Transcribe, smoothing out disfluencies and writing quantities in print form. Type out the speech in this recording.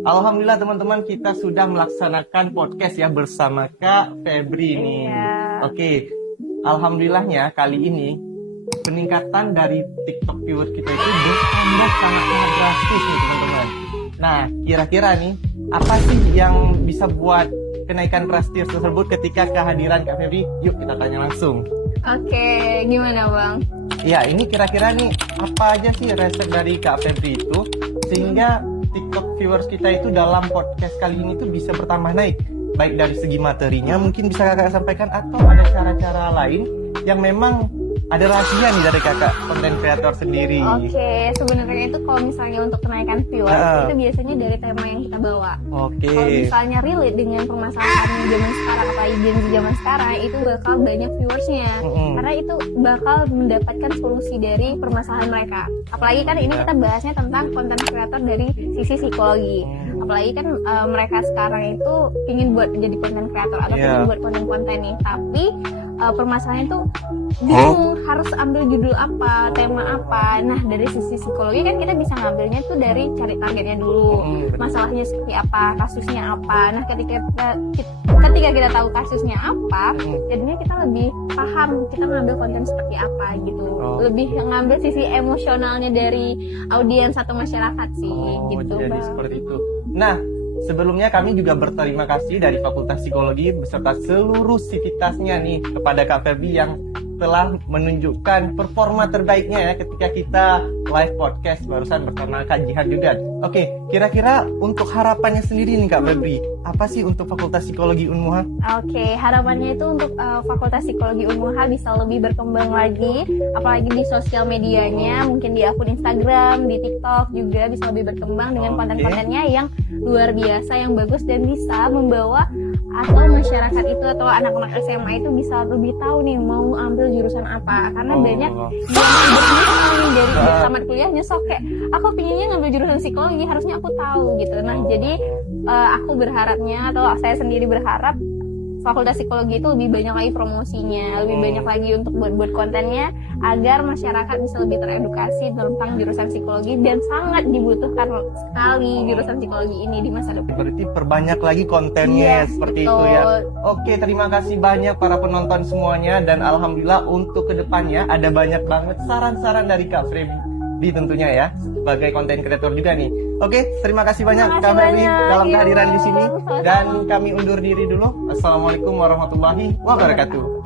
Alhamdulillah teman-teman, kita sudah melaksanakan podcast ya bersama Kak Febri nih. Iya. Oke, alhamdulillahnya kali ini peningkatan dari TikTok viewer kita itu bertambah sangat drastis nih teman-teman. Nah, kira-kira nih apa sih yang bisa buat kenaikan drastis tersebut ketika kehadiran Kak Febri? Yuk kita tanya langsung. Oke, gimana Bang? Ya, ini kira-kira nih apa aja sih resep dari Kak Febri itu sehingga TikTok viewers kita itu dalam podcast kali ini tuh bisa bertambah naik, baik dari segi materinya mungkin bisa kakak sampaikan, atau ada cara-cara lain yang memang ada rahasia nih dari kakak konten kreator sendiri. Oke, sebenarnya itu kalau misalnya untuk kenaikan viewers itu biasanya dari tema yang kita bawa. Oke. Kalau misalnya relate dengan permasalahan zaman sekarang, apalagi Gen Z zaman sekarang, itu bakal banyak viewersnya. Karena itu bakal mendapatkan solusi dari permasalahan mereka. Apalagi kan ini kita bahasnya tentang konten kreator dari sisi psikologi. Apalagi kan mereka sekarang itu ingin buat jadi konten kreator atau ingin buat konten-konten nih, tapi permasalahannya itu bingung harus ambil judul apa, tema apa. Nah, dari sisi psikologi kan kita bisa ngambilnya tuh dari cari targetnya dulu, masalahnya seperti apa, kasusnya apa. Nah, ketika kita tahu kasusnya apa, jadinya kita lebih paham kita ngambil konten seperti apa gitu. Lebih ngambil sisi emosionalnya dari audiens atau masyarakat sih gitu. Jadi Bang. seperti itu. Nah, sebelumnya kami juga berterima kasih dari Fakultas Psikologi beserta seluruh sivitasnya nih kepada Kak Febri yang telah menunjukkan performa terbaiknya ya ketika kita live podcast barusan bersama Kak Jihan juga. Oke, kira-kira untuk harapannya sendiri nih Kak Febri, apa sih untuk Fakultas Psikologi Unmuha? Oke, harapannya itu untuk Fakultas Psikologi Unmuha bisa lebih berkembang lagi, apalagi di sosial medianya, mungkin di akun Instagram, di TikTok juga bisa lebih berkembang dengan konten-kontennya yang luar biasa, yang bagus, dan bisa membawa atau masyarakat itu atau anak-anak SMA itu bisa lebih tahu nih mau ambil jurusan apa. Karena banyak yang berpikir dari tamat kuliah nyesok kayak aku pinginnya ngambil jurusan psikologi, harusnya aku tahu gitu. Nah, jadi aku berharapnya atau saya sendiri berharap Fakultas Psikologi itu lebih banyak lagi promosinya, lebih banyak lagi untuk buat kontennya agar masyarakat bisa lebih teredukasi tentang jurusan psikologi, dan sangat dibutuhkan sekali jurusan psikologi ini di masa depan. Berarti perbanyak lagi kontennya seperti itu ya. Oke, terima kasih banyak para penonton semuanya, dan alhamdulillah untuk kedepannya ada banyak banget saran-saran dari Kak Febri tentunya ya sebagai konten kreator juga nih. Oke, terima kasih banyak Kak Febri dalam kehadiran di sini, dan kami undur diri dulu. Assalamualaikum warahmatullahi wabarakatuh.